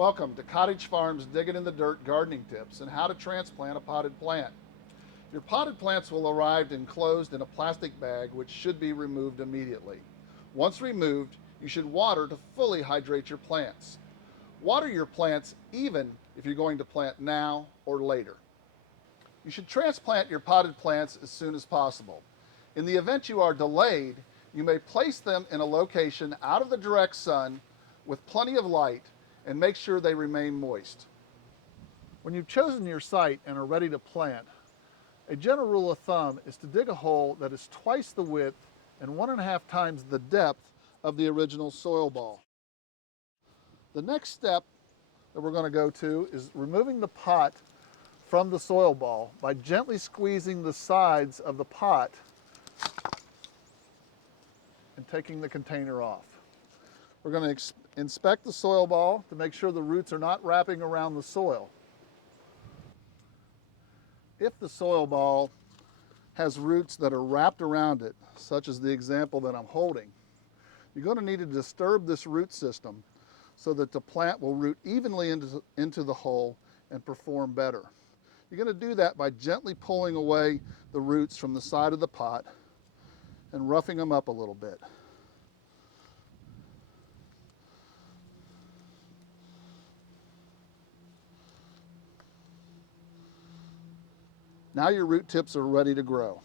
Welcome to Cottage Farm's Digging in the Dirt gardening tips and how to transplant a potted plant. Your potted plants will arrive enclosed in a plastic bag which should be removed immediately. Once removed, you should water to fully hydrate your plants. Water your plants even if you're going to plant now or later. You should transplant your potted plants as soon as possible. In the event you are delayed, you may place them in a location out of the direct sun with plenty of light and make sure they remain moist. When you've chosen your site and are ready to plant, a general rule of thumb is to dig a hole that is twice the width and 1.5 times the depth of the original soil ball. The next step that we're going to go to is removing the pot from the soil ball by gently squeezing the sides of the pot and taking the container off. We're going to inspect the soil ball to make sure the roots are not wrapping around the soil. If the soil ball has roots that are wrapped around it, such as the example that I'm holding, you're going to need to disturb this root system so that the plant will root evenly into the hole and perform better. You're going to do that by gently pulling away the roots from the side of the pot and roughing them up a little bit. Now your root tips are ready to grow.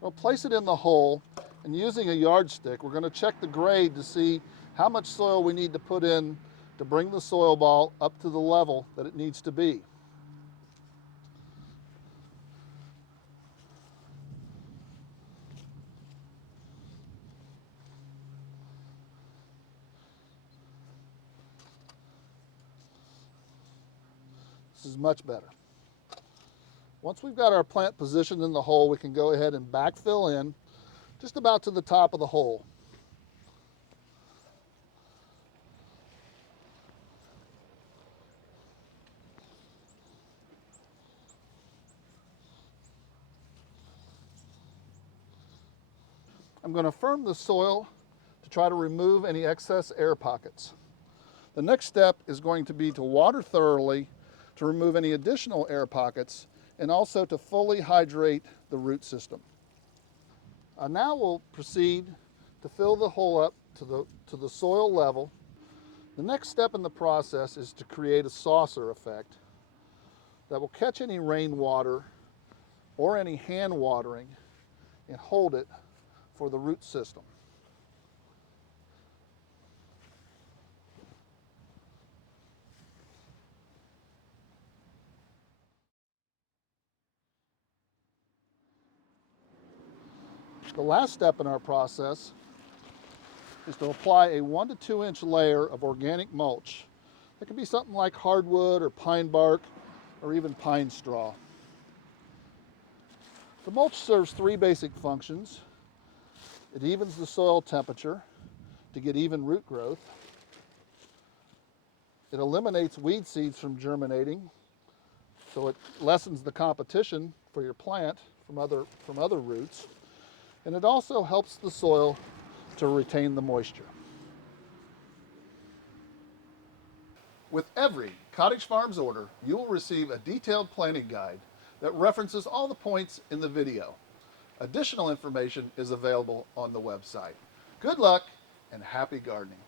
We'll place it in the hole, and using a yardstick, we're going to check the grade to see how much soil we need to put in to bring the soil ball up to the level that it needs to be. This is much better. Once we've got our plant positioned in the hole, we can go ahead and backfill in just about to the top of the hole. I'm going to firm the soil to try to remove any excess air pockets. The next step is going to be to water thoroughly to remove any additional air pockets and also to fully hydrate the root system. Now we'll proceed to fill the hole up to the soil level. The next step in the process is to create a saucer effect that will catch any rainwater or any hand watering and hold it for the root system. The last step in our process is to apply a 1 to 2 inch layer of organic mulch. It can be something like hardwood or pine bark or even pine straw. The mulch serves 3 basic functions. It evens the soil temperature to get even root growth. It eliminates weed seeds from germinating, so it lessens the competition for your plant from other roots. And it also helps the soil to retain the moisture. With every Cottage Farms order, you will receive a detailed planting guide that references all the points in the video. Additional information is available on the website. Good luck and happy gardening.